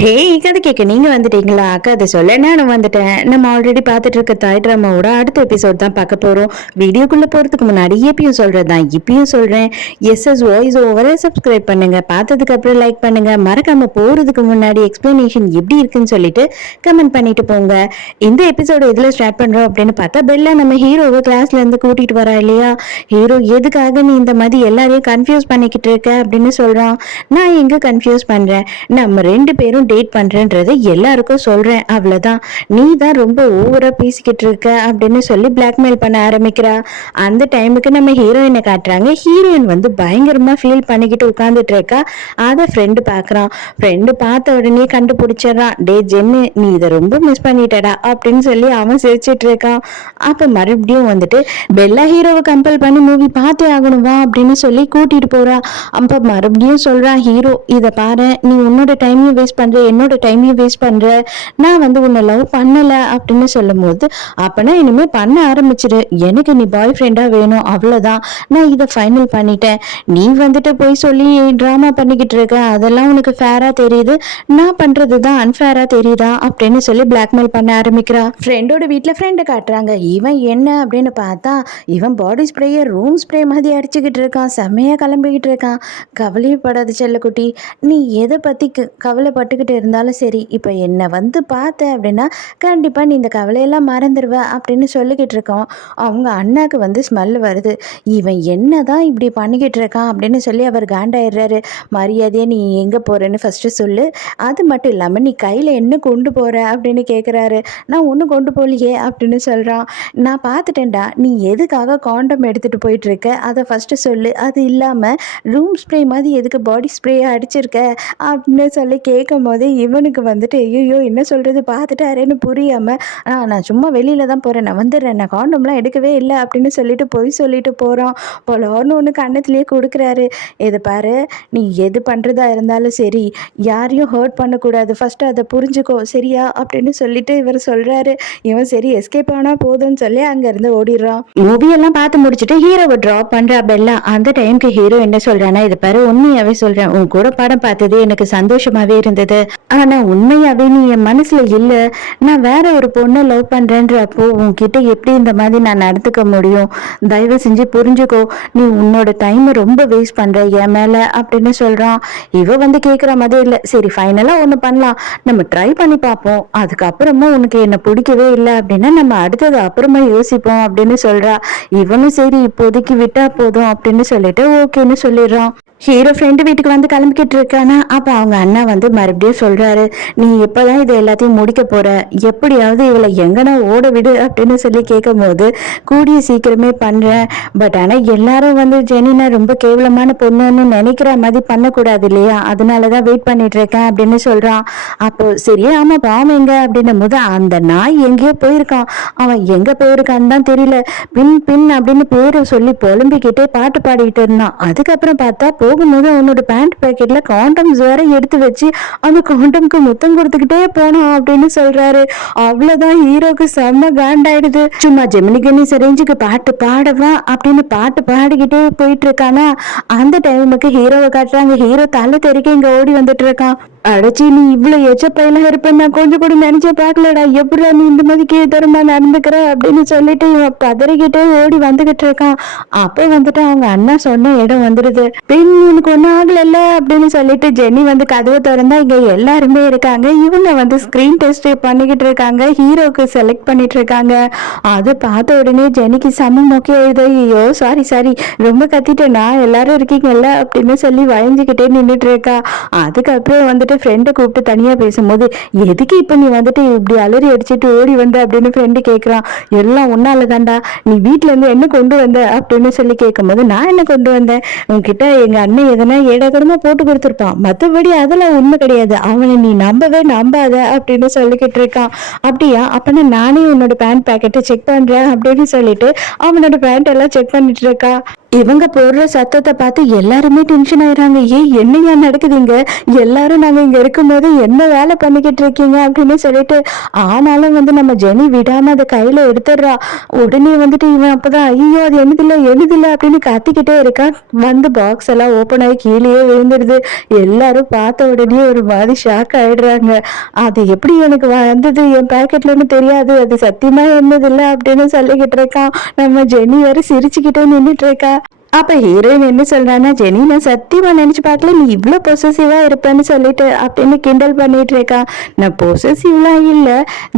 ஹே, கதை கேட்க நீங்க வந்துட்டீங்களா? கதை சொல்ல நானும் வந்துட்டேன். நம்ம ஆல்ரெடி பார்த்துட்டு இருக்க தாய் ட்ராமாவோட அடுத்த எபிசோட் தான் பார்க்க போறோம். வீடியோக்குள்ள போறதுக்கு முன்னாடி எப்பயும் சொல்றதுதான் இப்பயும் சொல்றேன். எஸ்எஸ் வாய்ஸ் ஓவரை சப்ஸ்கிரைப் பண்ணுங்க. பார்த்ததுக்கு அப்புறம் லைக் பண்ணுங்க. மறக்காம போறதுக்கு முன்னாடி எக்ஸ்பிளனேஷன் எப்படி இருக்குன்னு சொல்லிட்டு கமெண்ட் பண்ணிட்டு போங்க. இந்த எபிசோட எதுல ஸ்டார்ட் பண்றோம் அப்படின்னு பார்த்தா, பெல்லா நம்ம ஹீரோவை கிளாஸ்ல இருந்து கூட்டிட்டு வரா இல்லையா? ஹீரோ எதுக்காக நீ இந்த மாதிரி எல்லாரையும் கன்ஃபியூஸ் பண்ணிக்கிட்டு இருக்க அப்படின்னு சொல்றான். நான் எங்க கன்ஃபியூஸ் பண்றேன், நம்ம ரெண்டு பேரும் டேட் பண்றேன்றதை எல்லாருக்கும் சொல்றேன், அவ்வளவுதான். நீ தான் ரொம்ப ஓவரா பேசிக்கிட்டு இருக்க அப்படின்னு சொல்லி பிளாக்மெயில் பண்ண ஆரம்பிக்கிறா. அந்த டைமுக்கு நம்ம ஹீரோயினை காட்டுறாங்க. ஹீரோயின் வந்து பயங்கரமா ஃபீல் பண்ணிக்கிட்டு உட்கார்ந்துட்டு இருக்கா. அதை ஃப்ரெண்டு பாக்குறான். ஃப்ரெண்டு பார்த்த உடனே கண்டுபிடிச்சிடறான். டே ஜென்னு, நீ இதை ரொம்ப மிஸ் பண்ணிட்டடா அப்படின்னு சொல்லி அவன் சிரிச்சிட்டு இருக்கான். அப்ப மறுபடியும் வந்துட்டு பெல்லா ஹீரோவை கம்பல் பண்ணி மூவி பார்த்தே ஆகணும் வா அப்படின்னு சொல்லி கூட்டிட்டு போறா. அப்ப மறுபடியும் சொல்றான் ஹீரோ, இதை பாரு, நீ உன்னோட டைமையும் வேஸ்ட் பண்ற, என்னோட டைமையும் வேஸ்ட் பண்ற. நான் வந்து உன்னை லவ் பண்ணல அப்படின்னு சொல்லும் போது, அப்பனா இனிமே பண்ண ஆரம்பிச்சிடு. எனக்கு நீ பாய் ஃப்ரெண்டா வேணும், அவ்வளவுதான். நான் இதை ஃபைனல் பண்ணிட்டேன். நீ வந்துட்டு போய் சொல்லி டிராமா பண்ணிக்கிட்டு இருக்க, அதெல்லாம் உனக்கு ஃபேரா தெரியுது, நான் பண்றதுதான் அன்ஃபேரா தெரியுதா அப்படின்னு சொல்லி பிளாக்மெயில் பண்ண ஆரம்பிக்கிறா. ஃப்ரெண்டோட வீட்டுல ஃப்ரெண்டை காட்டுறாங்க. இவன் என்ன அப்படின்னு பார்த்தா, இவன் பாடி ஸ்ப்ரேயை ரூம் ஸ்ப்ரே மாதிரி அடிச்சுக்கிட்டு இருக்கான். செம்மையா கிளம்பிக்கிட்டு இருக்கான். கவலையே படாது செல்லக்குட்டி, நீ எதை பத்தி கவலைப்பட்டுக்கிட்டு இருந்தாலும் சரி, இப்போ என்னை வந்து பார்த்த அப்படின்னா கண்டிப்பாக நீ இந்த கவலையெல்லாம் மறந்துடுவ அப்படின்னு சொல்லிக்கிட்டு இருக்கோம். அவங்க அண்ணாக்கு வந்து ஸ்மெல் வருது. இவன் என்ன தான் இப்படி பண்ணிக்கிட்டு இருக்கான் அப்படின்னு சொல்லி அவர் காண்டாயிடுறாரு. மரியாதையாக நீ எங்கே போகிறேன்னு ஃபஸ்ட்டு சொல்லு, அது மட்டும் இல்லாமல் நீ கையில் என்ன கொண்டு போகிற அப்படின்னு கேட்குறாரு. நான் ஒன்றும் கொண்டு போகலையே அப்படின்னு சொல்கிறான். நான் பார்த்துட்டேன்டா, நீ எதுக்காக காண்டம் எடுத்துகிட்டு போயிட்டுருக்க, அதை ஃபஸ்ட்டு சொல்லு. அது இல்லாமல் ரூம் ஸ்ப்ரே மாதிரி எதுக்கு பாடி ஸ்ப்ரேயை அடிச்சிருக்க அப்படின்னு சொல்லி கேட்கும் போது இவனுக்கு வந்துட்டு ஐயோ என்ன சொல்கிறது பார்த்துட்டாரேன்னு புரியாமல், நான் சும்மா வெளியில் தான் போகிறேன், நான் வந்துடுறேன், நான் காண்டம்லாம் எடுக்கவே இல்லை அப்படின்னு சொல்லிட்டு பொய் சொல்லிட்டு போகிறோம். போலோன்னு ஒன்று கண்ணத்துலேயே கொடுக்குறாரு. இது பாரு, நீ எது பண்ணுறதா இருந்தாலும் சரி, யாரையும் ஹர்ட் பண்ணக்கூடாது, ஃபஸ்ட்டு அதை புரிஞ்சுக்கோ சரியா அப்படின்னு சொல்லிட்டு இவர் சொல்கிறாரு. இவன் சரி எஸ்கேப் ஆனால் போதும்னு சொல்லி அங்கேருந்து ஓடிடுறான். மூவியெல்லாம் பார்த்து முடிச்சுட்டு ஹீரோவை ட்ராப் பண்ணுறா பெல்லா. அந்த டைமுக்கு ஹீரோ என்ன சொல்கிறான்னா, இது பாரு, உண்மையாகவே சொல்கிறேன், உன் கூட படம் பார்த்தது எனக்கு சந்தோஷமாவே இருந்தது. ஆனா உண்மையாவே நீ என் மனசுல இல்ல. நான் வேற ஒரு பொண்ணை லவ் பண்றேன்றப்போ உன்கிட்ட எப்படி இந்த மாதிரி நான் நடந்துக்க முடியும்? தயவு செஞ்சு புரிஞ்சுக்கோ. நீ உன்னோட டைமை ரொம்ப வேஸ்ட் பண்ற என் மேல அப்படின்னு சொல்றான். இவ வந்து கேட்குற மாதிரி இல்லை. சரி ஃபைனலா ஒன்று பண்ணலாம், நம்ம ட்ரை பண்ணி பார்ப்போம். அதுக்கப்புறமா உனக்கு என்ன பிடிக்கவே இல்லை அப்படின்னா நம்ம அடுத்தது அப்புறமா யோசிப்போம் அப்படின்னு சொல்றா. இவனும் சரி இப்போதைக்கு விட்டா போதும் அப்படின்னு சொல்லிட்டு ஓகேன்னு சொல்லிடுறான். ஹீரோ ஃப்ரெண்டு வீட்டுக்கு வந்து கிளம்பிக்கிட்டு இருக்கானா. அப்போ அவங்க அண்ணா வந்து மறுபடியும் சொல்றாரு, நீ இப்போதான் இது எல்லாத்தையும் முடிக்க போற, எப்படியாவது இவளை எங்கன்னா ஓட விடு அப்படின்னு சொல்லி கேட்கும் போது, கூடிய சீக்கிரமே பண்றேன், பட் ஆனால் எல்லாரும் வந்து ஜெனினா ரொம்ப கேவலமான பொண்ணுன்னு நினைக்கிற மாதிரி பண்ணக்கூடாது இல்லையா, அதனாலதான் வெயிட் பண்ணிட்டு இருக்கேன் அப்படின்னு சொல்றான். அப்போ சரி ஆமா பாவம் எங்க அப்படின்னும் போது, அந்த நாய் எங்கேயோ போயிருக்கான், அவன் எங்க போயிருக்கான்னு தான் தெரியல, பின் பின் அப்படின்னு பேரை சொல்லி புலம்பிக்கிட்டே பாட்டு பாடிக்கிட்டு இருந்தான். அதுக்கப்புறம் பார்த்தா போகும்போது அவனோட பேண்ட் பேக்கெட்ல காண்டம்ஸ் வேற எடுத்து வச்சு அந்த காண்டம்க்கு முத்தம் கொடுத்துக்கிட்டே போனான் அப்படின்னு சொல்றாரு. அவ்வளவுதான், ஹீரோக்கு செம்ம காண்டாயிடுது. சும்மா ஜெமினி கணேசன் ரேஞ்சுக்கு பாட்டு பாடவா அப்படின்னு பாட்டு பாடிக்கிட்டே போயிட்டு இருக்கானா. அந்த டைமுக்கு ஹீரோவை காட்டுறாங்க. ஹீரோ தலை தெறிக்க இங்க ஓடி வந்துட்டு இருக்கான். அடைச்சி, நீ இவ்வளவு எச்சப்பையில இருப்பேன் நான் கொஞ்சம் கூட நினைச்சே பார்க்கலடா, எப்படா நீ இந்த மாதிரி கீழ்த்தரமா நடந்துக்கிற அப்படின்னு சொல்லிட்டு இவன் பதறிக்கிட்டே ஓடி வந்துகிட்டு இருக்கான். அப்போ வந்துட்டு அவங்க அண்ணா சொன்ன இடம் வந்துடுது. பின் உனக்கு ஒன்னும் ஆகல அப்படின்னு சொல்லிட்டு ஜெனி வந்து கதவை திறந்தா இங்க எல்லாருமே இருக்காங்க. இவங்க வந்து ஸ்கிரீன் டெஸ்ட் பண்ணிக்கிட்டு இருக்காங்க, ஹீரோக்கு செலக்ட் பண்ணிட்டு இருக்காங்க. அதை பார்த்த உடனே ஜெனிக்கு செம்ம மொக்கை எழுது. ஐயோ சாரி ரொம்ப கத்திட்டேனா, எல்லாரும் இருக்கீங்கல்ல அப்படின்னு சொல்லி வளைஞ்சுக்கிட்டே நின்றுட்டு இருக்கா. அதுக்கப்புறம் வந்துட்டு ஃப்ரெண்டை கூப்பிட்டு தனியா பேசும்போது, எதுக்கு இப்ப நீ வந்துட்டு இப்படி அலறி அடிச்சுட்டு ஓடி வந்த அப்படின்னு ஃப்ரெண்டு கேட்கிறான். எல்லாம் உன்னால தாண்டா, நீ வீட்டுல இருந்து என்ன கொண்டு வந்த அப்படின்னு சொல்லி கேட்கும் போது, நான் என்ன கொண்டு வந்தேன், உன்கிட்ட எங்க அண்ணன் எதனா ஏடாகரமா போட்டு கொடுத்துருப்பான், மற்றபடி அதெல்லாம் உண்மை கிடையாது, அவனை நீ நம்பவே நம்பாத அப்படின்னு சொல்லிக்கிட்டு இருக்கான். அப்படியா, அப்பனா நானே உன்னோட பேண்ட் பேக்கெட்டை செக் பண்றேன் அப்படின்னு சொல்லிட்டு அவனோட பேண்ட் எல்லாம் செக் பண்ணிட்டு இருக்கா. இவங்க போடுற சத்தத்தை பார்த்து எல்லாருமே டென்ஷன் ஆயிடுறாங்க. என்னையா நடக்குதுங்க, எல்லாரும் நாங்க இங்க இருக்கும்போது என்ன வேலை பண்ணிக்கிட்டு இருக்கீங்க அப்படின்னு சொல்லிட்டு. ஆனாலும் வந்து நம்ம ஜெனி விடாம அதை கையில எடுத்துடுறா. உடனே வந்துட்டு இவன் அப்பதான் ஐயோ அது எழுதில்ல அப்படின்னு கத்திக்கிட்டே இருக்கான். வந்து பாக்ஸ் எல்லாம் ஓப்பன் ஆகி கீழேயே விழுந்துடுது. எல்லாரும் பார்த்த உடனே ஒரு மாதிரி ஷாக் ஆயிடுறாங்க. அது எப்படி எனக்கு வந்தது என் பேக்கெட்லன்னு தெரியாது, அது சத்தியமா என்னதில்லை அப்படின்னு சொல்லிக்கிட்டு இருக்கான். நம்ம ஜெனி வேற சிரிச்சுக்கிட்டே நின்றுட்டு இருக்கா. அப்ப ஹீரோயின் என்ன சொல்றான்னா, ஜெனி நான் சத்தியமா நினைச்சு பார்க்கல நீ இவ்வளவு பொசசிவா இருப்பேன்னு சொல்லிட்டு அப்படின்னு கிண்டல் பண்ணிட்டு இருக்கா. நான் பொசசிவ்லாம் இல்ல,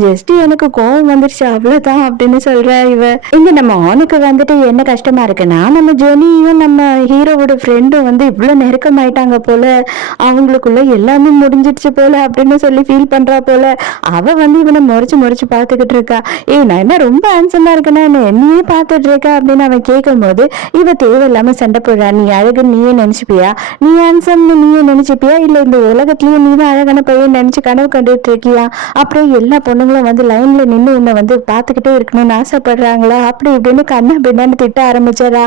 ஜஸ்ட் எனக்கு கோவம் வந்துருச்சு அவ்வளவுதான் அப்படின்னு சொல்றா இவ. இங்க நம்ம ஆணுக்கு வந்துட்டு என்ன கஷ்டமா இருக்குன்னா, நம்ம ஜெனியும் நம்ம ஹீரோவோட ஃப்ரெண்டும் வந்து இவ்வளவு நெருக்கமாயிட்டாங்க போல, அவங்களுக்குள்ள எல்லாமே முடிஞ்சிடுச்சு போல அப்படின்னு சொல்லி ஃபீல் பண்றா போல. அவ வந்து இவனை முறைச்சு பார்த்துக்கிட்டு இருக்கா. நான் என்ன ரொம்ப ஹேண்ட்ஸமா இருக்கேன்னா என்னையே பார்த்துட்டு இருக்கா அப்படின்னு அவன் கேட்கும் போது இவ தேவையில்லாம சண்டை போடுறா. நீ அழகுன்னு நீயே நினைச்சுப்பியா, நீ ஹேண்ட்ஸம்னு நீயே நினைச்சுப்பியா, இல்ல இந்த உலகத்திலயும் நீ தான் அழகான பையன் நினைச்சு கனவு கண்டுட்டு இருக்கியா, அப்படியே எல்லா பொண்ணுங்களும் வந்து லைன்ல நின்று உன்னை வந்து பார்த்துக்கிட்டே இருக்கணும்னு ஆசைப்படுறாங்களா அப்படி இப்படின்னு கண்ணா பின்னான்னு திட்ட ஆரம்பிச்சாரா.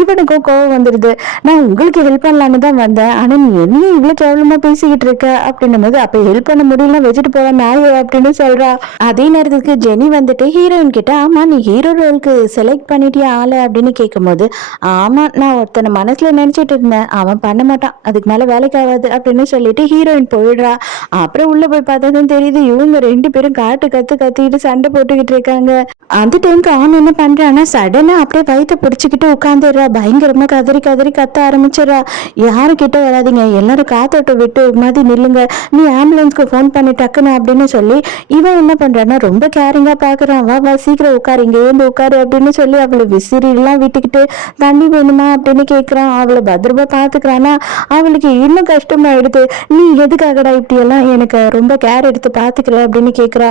இவனுக்கும் கோவம் வந்துடுது. நான் உங்களுக்கு ஹெல்ப் பண்ணலான்னு தான் வந்தேன், ஆனா நீ என்னையும் இவ்வளவு கேவலமா பேசிக்கிட்டு இருக்க அப்படின்னும் போது அப்ப ஹெல்ப் பண்ண முடியல வச்சுட்டு போவ நாய அப்படின்னு சொல்றா. அதே நேரத்துக்கு ஜெனி வந்துட்டு ஹீரோயின் கிட்ட ஆமா நீ ஹீரோ ரோலுக்கு செலக்ட் பண்ணிட்டியா ஆளு அப்படின்னு கேட்கும் போது ஆமா நான் ஒருத்தனை மனசுல நினைச்சிட்டு இருந்தேன், அவன் பண்ண மாட்டான், அதுக்கு மேல வேலைக்கு ஆகாது அப்படின்னு சொல்லிட்டு ஹீரோயின் போயிடுறா. அப்புறம் உள்ள போய் பார்த்ததும் தெரியுது இவங்க ரெண்டு பேரும் கத்திக்கிட்டு சண்டை போட்டுக்கிட்டு இருக்காங்க. அந்த டைம்க்கு அவன் என்ன பண்றான்னா சடனா அப்படியே வயிற்ற பிடிச்சிக்கிட்டு உட்காந்துடுறா. பயங்கரமா கதறி கத்த ஆரம்பிச்சிடறா. யாரும் கிட்ட வராதிங்க, எல்லாரும் காத்தோட்டம் விட்டு மாதிரி நில்லுங்க, நீ ஆம்புலன்ஸ்க்கு ஃபோன் பண்ணி டக்குன்னு அப்படின்னு சொல்லி இவன் என்ன பண்றான்னா ரொம்ப கேரிங்கா பாக்குறான். வா சீக்கிரம் உட்காரு, இங்க ஏந்து உட்காரு அப்படின்னு சொல்லி அவளை விசிறி எல்லாம் விட்டுக்கிட்டு தண்ணி வேணுமா அப்படின்னு கேட்குறான். அவளை பத்திரமா பார்த்துக்கிறானா அவளுக்கு இன்னும் கஷ்டமாயிடுது. நீ எதுக்காகடா இப்படி எல்லாம் எனக்கு ரொம்ப கேர் எடுத்து பார்த்துக்கிற அப்படின்னு கேட்குறா.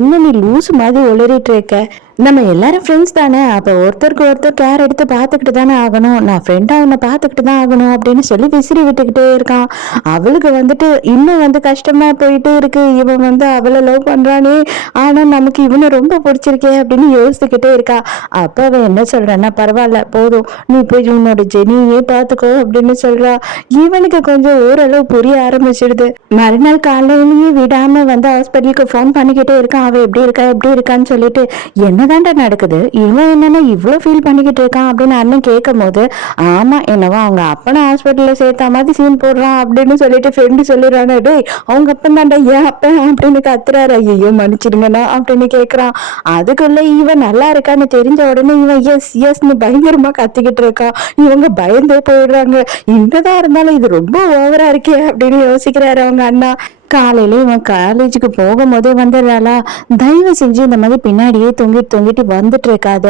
என்ன நீ லூஸ் மாதிரி உளறிட்டு இருக்க, நம்ம எல்லாரும் ஃப்ரெண்ட்ஸ் தானே, அப்போ ஒருத்தருக்கு ஒருத்தர் கேர் எடுத்து பார்த்துக்கிட்டு தானே ஆகணும், நான் ஃப்ரெண்டாக உன்னை பார்த்துக்கிட்டு தான் ஆகணும் அப்படின்னு சொல்லி விசிறி விட்டுக்கிட்டே இருக்கான். அவளுக்கு வந்துட்டு இன்னும் வந்து கஷ்டமா போயிட்டே இருக்கு. இவன் வந்து அவளை லவ் பண்றானே, ஆனா நமக்கு இவனை ரொம்ப பிடிச்சிருக்கே அப்படின்னு யோசிச்சுக்கிட்டே இருக்கா. அப்போ அவன் என்ன சொல்றான்னா பரவாயில்ல போதும், நீ போய் உன்னோட ஜெனியே பார்த்துக்கோ அப்படின்னு சொல்றா. இவனுக்கு கொஞ்சம் ஓரளவு புரிய ஆரம்பிச்சிடுது. மறுநாள் காலையிலேயே விடாம வந்து ஹாஸ்பிட்டலுக்கு ஃபோன் பண்ணிக்கிட்டே இருக்கான். அவ எப்படி இருக்கான்னு சொல்லிட்டு என்ன தாண்டா நடக்குது, இவன் என்னன்னா இவ்வளவு ஃபீல் பண்ணிக்கிட்டு இருக்கான் அப்படின்னு அண்ணன் கேட்கும் போது ஆமா என்னவோ அவங்க அப்பனை ஹாஸ்பிட்டல்ல சேர்த்தா மாதிரி சீன் போடுறான் அப்படின்னு சொல்லிட்டு ஃப்ரெண்டு சொல்லிடுறானே, டேய் அவங்க அப்பன் தாண்டா ஏன் அப்பன் அப்படின்னு கத்துறாரு. ஐயோ மன்னிச்சிடுங்கண்ணா அப்படின்னு கேட்கறான். அதுக்குள்ள இவன் நல்லா இருக்கான்னு தெரிஞ்ச உடனே இவன் எஸ்ன்னு பயங்கரமா கத்திக்கிட்டு இருக்கான். இவங்க பயந்தே போயிடுறாங்க. என்னதான் இருந்தாலும் இது ரொம்ப ஓவரா இருக்கே அப்படின்னு யோசிக்கிறாரு அவங்க அண்ணா. காலையில இவன் காலேஜுக்கு போகும்போதே வந்துடுறாளா, தயவு செஞ்சு இந்த மாதிரி பின்னாடியே தொங்கிட்டு வந்துட்டு இருக்காத,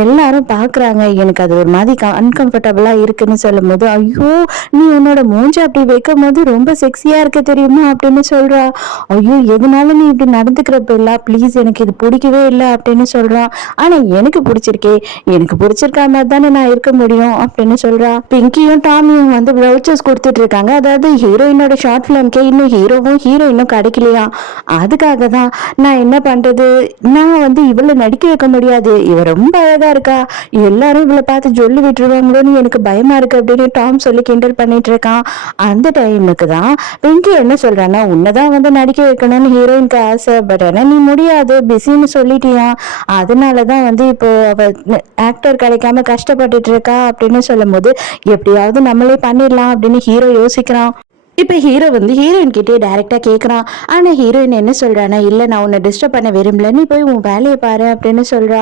எல்லாரும் பாக்குறாங்க, எனக்கு அது ஒரு மாதிரி அன்கம்ஃபர்டபுளா இருக்குன்னு சொல்லும் போது ஐயோ நீ உன்னோட மூஞ்ச அப்படி வைக்கும் போது ரொம்ப செக்ஸியா இருக்க தெரியுமா அப்படின்னு சொல்றா. ஐயோ எதனால நீ இப்படி நடந்துக்கிறப்ப இல்ல ப்ளீஸ், எனக்கு இது பிடிக்கவே இல்லை அப்படின்னு சொல்றான். ஆனா எனக்கு பிடிச்சிருக்கே, எனக்கு பிடிச்சிருக்கா மாதிரி தானே நான் இருக்க முடியும் அப்படின்னு சொல்றா. பிங்கியும் டாமியும் வந்து ப்ரௌச்சர்ஸ் கொடுத்துட்டு இருக்காங்க. அதாவது ஹீரோயினோட ஷார்ட் ஃபிலிம்கே இன்னும் ஹீரோயினும் கிடைக்கலையா, அதுக்காக தான் நான் என்ன பண்றது, நான் வந்து இவளை நடிக்க வைக்க முடியாது, இவ ரொம்ப அழகா இருக்கா, எல்லாரும் இவளை பார்த்து சொல்லி விட்டுருவாங்களோன்னு எனக்கு பயமா இருக்கு அப்படின்னு டாம் சொல்லி கிண்டல் பண்ணிட்டு இருக்கான். அந்த டைமுக்கு தான் பிங்கி என்ன சொல்றான்னா உன்னதான் வந்து நடிக்க வைக்கணும்னு ஹீரோயினுக்கு ஆசை, பட் ஆனா நீ முடியாது பிஸின்னு சொல்லிட்டியா, அதனாலதான் வந்து இப்போ அவ ஆக்டர் கிடைக்காம கஷ்டப்பட்டுட்டு இருக்கா அப்படின்னு சொல்லும் போது எப்படியாவது நம்மளே பண்ணிடலாம் அப்படின்னு ஹீரோ யோசிக்கிறான். இப்ப ஹீரோ வந்து ஹீரோயின் கிட்டே டைரக்டா கேக்குறான். ஆனா ஹீரோயின் என்ன சொல்றானா, இல்ல நான் உன்னை டிஸ்டர்ப் பண்ண விரும்பல, நீ போய் உன் வேலையை பாரு அப்படின்னு சொல்றா.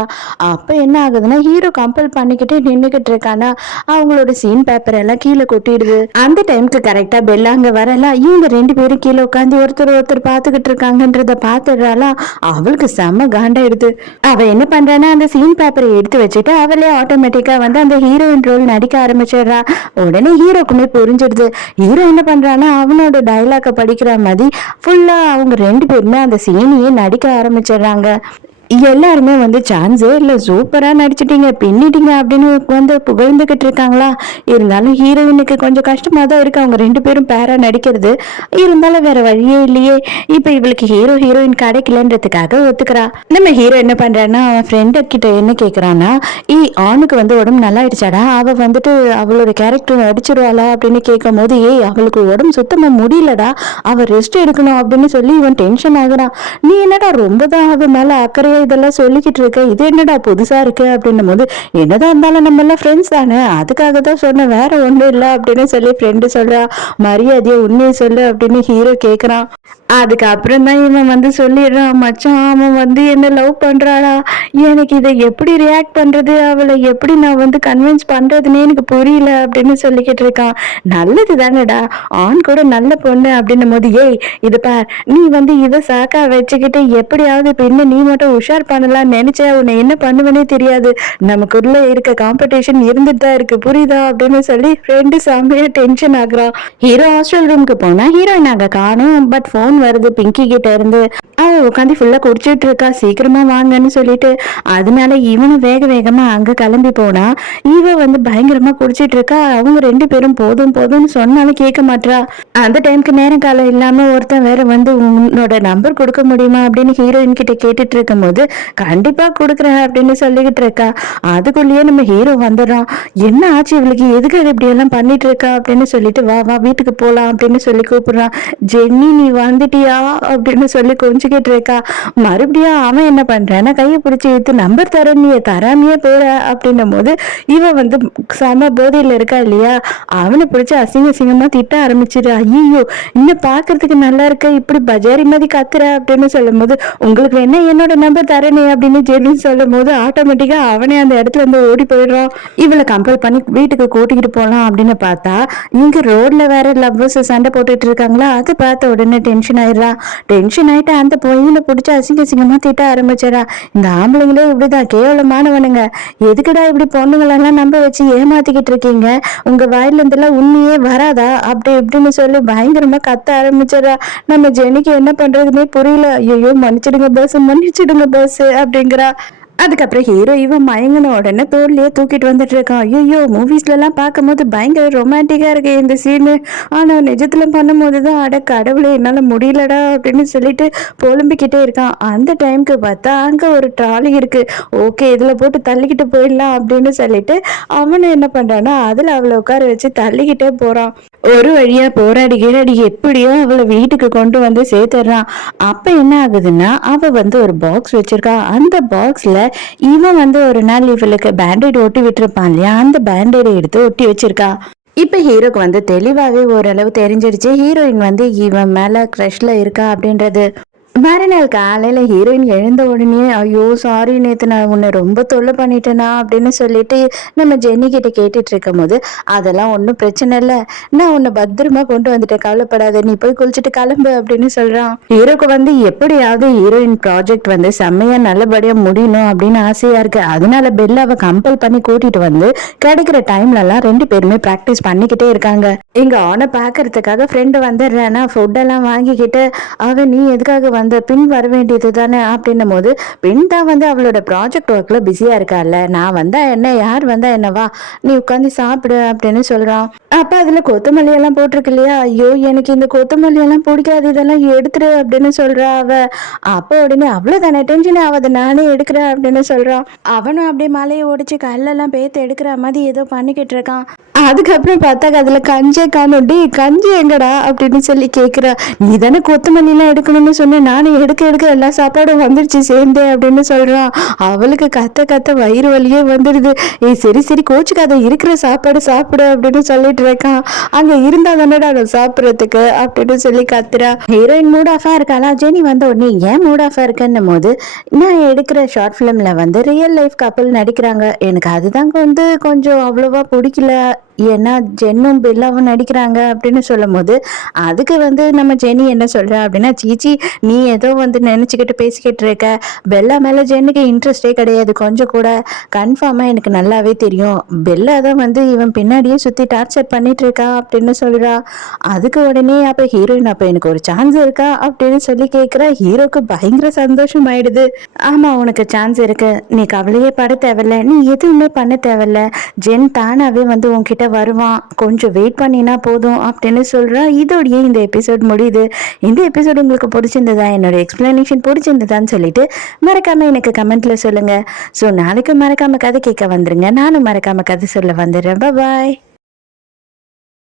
அப்ப என்ன ஆகுதுன்னா ஹீரோ கம்பல் பண்ணிக்கிட்டே நின்றுகிட்டு இருக்கானா, அவங்களோட சீன் பேப்பர் எல்லாம் கீழே கொட்டிடுது. அந்த டைமுக்கு கரெக்டா பெல்லா அங்க வரலாம். இவங்க ரெண்டு பேரும் கீழே உட்காந்து ஒருத்தர் பாத்துக்கிட்டு இருக்காங்கன்றத பாத்துடுறாளா. அவளுக்கு செம்ம காண்டாயிடுது. அவ என்ன பண்றானா அந்த சீன் பேப்பரை எடுத்து வச்சுட்டு அவளே ஆட்டோமேட்டிக்கா வந்து அந்த ஹீரோயின் ரோல் நடிக்க ஆரம்பிச்சிடுறா. உடனே ஹீரோக்குமே புரிஞ்சிடுது. ஹீரோ என்ன பண்றானா அவனோட டைலாக படிக்கிற மாதிரி ஃபுல்லா அவங்க ரெண்டு பேருமே அந்த சீனையே நடிக்க ஆரம்பிச்சிடுறாங்க. எல்லாருமே வந்து சான்ஸே இல்லை, சூப்பரா நடிச்சிட்டீங்க, பின்னிட்டீங்க அப்படின்னு வந்து புகழ்ந்துகிட்டு இருக்காங்களா. இருந்தாலும் ஹீரோயினுக்கு கொஞ்சம் கஷ்டமா தான் இருக்கு அவங்க ரெண்டு பேரும் பேரா நடிக்கிறது. இருந்தாலும் வேற வழியே இல்லையே. இப்ப இவளுக்கு ஹீரோயின் கிடைக்கலன்றதுக்காக ஒத்துக்கிறா. நம்ம ஹீரோ என்ன பண்றான்னா அவன் ஃப்ரெண்டு கிட்ட என்ன கேக்குறான்னா, ஆணுக்கு வந்து உடம்பு நல்லா ஆயிடுச்சாடா, அவ வந்துட்டு அவளோட கேரக்டர் நடிச்சிருவாளா அப்படின்னு கேட்கும் போது, அவளுக்கு உடம்பு சுத்தமா முடியலடா, அவ ரெஸ்ட் எடுக்கணும் அப்படின்னு சொல்லி இவன் டென்ஷன் ஆகுறான். நீ என்னடா ரொம்ப தான் அவ மேல அக்கறையா இதெல்லாம் சொல்லிக்கிட்டு இருக்க, இது என்னடா புதுசா இருக்கு அப்படின்னும் போது, என்னதான் இருந்தாலும் நம்ம எல்லாம் ஃப்ரெண்ட்ஸ் தானே, அதுக்காக தான் சொன்னேன், வேற ஒண்ணும் இல்லை அப்படின்னு சொல்லி ஃப்ரெண்டு சொல்றா. மரியாதையை உண்மையை சொல்லு அப்படின்னு ஹீரோ கேக்குறான். அதுக்கப்புறம் தான் இவன் வந்து சொல்லிடுறான், மச்சான் அவன் வந்து என்ன லவ் பண்றாளா, எனக்கு இதை எப்படி ரியாக்ட் பண்றது, அவளை எப்படி நான் வந்து கன்வின்ஸ் பண்றதுன்னே எனக்கு புரியல அப்படின்னு சொல்லிக்கிட்டு இருக்கான். நல்லது தானடா, ஆண் கூட நல்ல பொண்ணு அப்படின்னும் போது, இது பார், நீ வந்து இதை சாக்கா வச்சுக்கிட்டு எப்படியாவது பின்ன நீ மட்டும் உஷார் பண்ணலாம்னு நினைச்சா உன்னை என்ன பண்ணுவேனே தெரியாது, நமக்குள்ள இருக்க காம்படிஷன் இருந்துட்டு தான் இருக்கு, புரியுதா அப்படின்னு சொல்லி ஃப்ரெண்டு செம்மையா டென்ஷன் ஆகுறான். ஹீரோ ஹாஸ்டல் ரூமுக்கு போனா ஹீரோயின் அங்க காணும். பட் போன் வருது பிங்கி கிட்ட இருந்து, அவ உட்காந்து ஃபுல்லா குடிச்சிட்டு இருக்கா, சீக்கிரமா வாங்கன்னு சொல்லிட்டு. அதனால இவனும் வேக வேகமா அங்க கிளம்பி போனா, இவ வந்து பயங்கரமா குடிச்சிட்டு இருக்கா. அவங்க ரெண்டு பேரும் போதும் போதும்னு சொன்னாலும் கேட்க மாட்டா. அந்த டைமுக்கு நேரம் காலம் இல்லாம ஒருத்தன் வேற வந்து உன்னோட நம்பர் கொடுக்க முடியுமா அப்படின்னு ஹீரோயின் கிட்ட கேட்டுட்டு இருக்கும் போது, கண்டிப்பா கொடுக்குறேன் அப்படின்னு சொல்லிக்கிட்டு இருக்கா. அதுக்குள்ளேயே நம்ம ஹீரோ வந்துடுறான். என்ன ஆச்சு இவளுக்கு, எதுக்கு அது இப்படி எல்லாம் பண்ணிட்டு இருக்கா அப்படின்னு சொல்லிட்டு, வா வா வீட்டுக்கு போலாம் அப்படின்னு சொல்லி கூப்பிடுறான். ஜென்னி நீ வந்துட்டியா அப்படின்னு சொல்லி கொஞ்சிக்கிட்டு இருக்கா. மறுபடியும் அவன் என்ன பண்றான்னா கையை பிடிச்சி இழுத்து நம்பர் தர, நீ தராமையே போற அப்படின்னும் போது, இவன் வந்து சம போதையில இருக்கா இல்லையா, அவனை பிடிச்சி அசிங்க அசிங்கமா திட்ட ஆரம்பிச்சிடு. ஐயோ இன்னும் பாக்குறதுக்கு நல்லா இருக்க, இப்படி பஜாரி மாதிரி கத்துற அப்படின்னு சொல்லும் போது, உங்களுக்கு என்ன என்னோட நம்பர் தரனே அப்படின்னு ஜெனி சொல்லும் போது ஆட்டோமேட்டிக்கா அவனே அந்த இடத்துல இருந்து ஓடி போயிடுறான். இவளை கம்பல் பண்ணி வீட்டுக்கு கூட்டிக்கிட்டு போலாம் அப்படின்னு பார்த்தா, இங்க ரோட்ல வேற லவ்வர்ஸ் சண்டை போட்டுட்டு இருக்காங்களா. அதை பார்த்த உடனே டென்ஷன் ஆயிடுறா. டென்ஷன் ஆயிட்டு அந்த பொயில பிடிச்சி அசிங்க அசிங்கமா திட்ட ஆரம்பிச்சிடா. இந்த ஆம்பளைங்களே இப்படிதான் கேவலமானவனுங்க, எதுக்குடா இப்படி பொண்ணுங்களெல்லாம் நம்ப வச்சு ஏமாத்திக்கிட்டு இருக்கீங்க, உங்க வாயில இருந்தெல்லாம் உண்மையே வராதா அப்படி இப்படின்னு சொல்லி பயங்கரமா கத்த ஆரம்பிச்சிடா. நம்ம ஜெனிக்கு என்ன பண்றதுன்னே புரியல. ஐயோ மன்னிச்சிடுங்க பஸ் அப்படிங்கிறா. அதுக்கப்புறம் ஹீரோ இவன் மயங்கின உடனே தோல்லையே தூக்கிட்டு வந்துட்டு இருக்கான். ஐயோ மூவிஸ்ல எல்லாம் பார்க்கும்போது பயங்கர ரொமான்டிக்கா இருக்கு இந்த சீனு, ஆனா நிஜத்துல பண்ணும்போது தான் அட கடவுளே என்னால முடியலடா அப்படின்னு சொல்லிட்டு புலம்பிக்கிட்டே இருக்கான். அந்த டைமுக்கு பார்த்தா அங்க ஒரு ட்ராலி இருக்கு. ஓகே இதுல போட்டு தள்ளிக்கிட்டு போயிடலாம் அப்படின்னு சொல்லிட்டு அவனு என்ன பண்றான்னா அதுல அவளை உட்கார வச்சு தள்ளிக்கிட்டே போறான். ஒரு வழியா போராடி கீராடி எப்படியோ அவளை வீட்டுக்கு கொண்டு வந்து சேர்த்துடுறான். அப்ப என்ன ஆகுதுன்னா அவ வந்து ஒரு பாக்ஸ் வச்சிருக்கா. அந்த பாக்ஸ்ல இவன் வந்து ஒரு நாள் இவளுக்கு பேண்டேட் ஒட்டி விட்டுருப்பான் இல்லையா, அந்த பேண்டேடை எடுத்து ஒட்டி வச்சிருக்கா. இப்ப ஹீரோக்கு வந்து தெளிவாவே ஓரளவு தெரிஞ்சிடுச்சு ஹீரோயின் வந்து இவன் மேல கிரஷ்ல இருக்கா அப்படின்றது. மறுநாள் காலையில ஹீரோயின் எழுந்த உடனே, ஐயோ சாரி நேத்து நான் உன்னை ரொம்ப தொல்லை பண்ணிட்டேனா அப்படின்னு சொல்லிட்டு நம்ம ஜென்னி கிட்ட கேட்டுட்டு இருக்கும் போது, அதெல்லாம் ஒன்றும் பிரச்சனை இல்லை, நான் உன்னை பத்திரமா கொண்டு வந்துட்டேன், கவலைப்படாத, நீ போய் குளிச்சுட்டு கிளம்பு அப்படின்னு சொல்றான். ஹீரோக்கு வந்து எப்படியாவது ஹீரோயின் ப்ராஜெக்ட் வந்து செம்மையா நல்லபடியா முடியணும் அப்படின்னு ஆசையா இருக்கு. அதனால பெல்லாவை கம்பல் பண்ணி கூட்டிட்டு வந்து கிடைக்கிற டைம்ல எல்லாம் ரெண்டு பேருமே பிராக்டிஸ் பண்ணிக்கிட்டே இருக்காங்க. இங்க அவனை பாக்குறதுக்காக ஃப்ரெண்டு வந்துடுறானா, ஃபுட் எல்லாம் வாங்கிக்கிட்டு அவன் நீ எதுக்காக அந்த பின் வர வேண்டியது தானே அப்படின்னும் போது, பின் தான் வந்து அவளோட ப்ராஜெக்ட் ஒர்க்ல பிஸியா இருக்கால, நான் வந்தா என்ன யார் வந்தா என்னவா, நீ உட்காந்து சாப்பிடு அப்படின்னு சொல்றான். அப்ப அதுல கொத்தமல்லி எல்லாம் போட்டிருக்கு இல்லையா, ஐயோ எனக்கு இந்த கொத்தமல்லி எல்லாம் பிடிக்காது, இதெல்லாம் எடுத்துரு அப்படின்னு சொல்றா அவ. அப்ப உடனே அவ்வளவுதானே டென்ஷன் ஆகாது, நானே எடுக்கிறேன் அப்படின்னு சொல்றான். அவனும் அப்படியே மலையை ஓடிச்சு கல்லெல்லாம் பேத்து எடுக்கிற மாதிரி ஏதோ பண்ணிக்கிட்டு இருக்கான். அதுக்கப்புறம் பார்த்தா அதுல கஞ்சே காணும். டே கஞ்சி எங்கடா அப்படின்னு சொல்லி கேக்குறா. நீ தானே கொத்தமல்லி எல்லாம் எடுக்கணும்னு சொன்ன, நானும் எடுக்க எடுக்க எல்லா சாப்பாடும் வந்துருச்சு சேர்ந்தே அப்படின்னு சொல்றான். அவளுக்கு கத்த கத்த வயிறு வலியே வந்துடுது. சரி சரி கோச்சுக்காத, இருக்கிற சாப்பாடு சாப்பிடு அப்படின்னு சொல்லிட்டு இருக்கான். அங்க இருந்தா தானடா அதை சாப்பிடறதுக்கு அப்படின்னு சொல்லி கத்துறா. ஹீரோயின் மூட் ஆஃபா இருக்காளா. ஜெனி வந்த உடனே ஏன் மூட் ஆஃபா இருக்குன்னும் போது, நான் எடுக்கிற ஷார்ட் பிலிம்ல வந்து ரியல் லைஃப் கப்பல் நடிக்கிறாங்க, எனக்கு அதுதாங்க வந்து கொஞ்சம் அவ்வளவா பிடிக்கல ஏன்னா ஜென்னும் பெல்லாவும் நடிக்கிறாங்க அப்படின்னு சொல்லும் போது அதுக்கு வந்து நம்ம ஜெனி என்ன சொல்றா அப்படின்னா, சீச்சி நீ ஏதோ வந்து நினைச்சுக்கிட்டு பேசிக்கிட்டு இருக்க, பெல்லா மேல ஜென்னுக்கு இன்ட்ரெஸ்டே கிடையாது கொஞ்சம் கூட. கன்ஃபார்மா எனக்கு நல்லாவே தெரியும், பெல்லா தான் வந்து இவன் பின்னாடியே சுத்தி டார்ச்சர் பண்ணிட்டு இருக்கா அப்படின்னு சொல்றா. அதுக்கு உடனே அப்ப ஹீரோயின் அப்ப எனக்கு ஒரு சான்ஸ் இருக்கா அப்படின்னு சொல்லி கேட்கிறா. ஹீரோக்கு பயங்கர சந்தோஷம் ஆயிடுது. ஆமா உனக்கு சான்ஸ் இருக்கு, நீ கவலையே பட தேவையில்ல, நீ எதுவுமே பண்ண தேவையில்ல, ஜென் தானாவே வந்து உன்கிட்ட வருவான், கொஞ்சம் வெயிட் பண்ணினா போதும் அப்படின்னு சொல்றா. இதோடயே இந்த எபிசோட் முடியுது. இந்த எபிசோட் உங்களுக்கு பிடிச்சிருந்ததா, என்னோட எக்ஸ்பிளனேஷன் பிடிச்சிருந்ததான்னு சொல்லிட்டு மறக்காம எனக்கு கமெண்ட்ல சொல்லுங்க. ஸோ நாளைக்கு மறக்காம கதை கேட்க வந்துருங்க, நானும் மறக்காம கதை சொல்ல வந்துடுறேன். பாய்.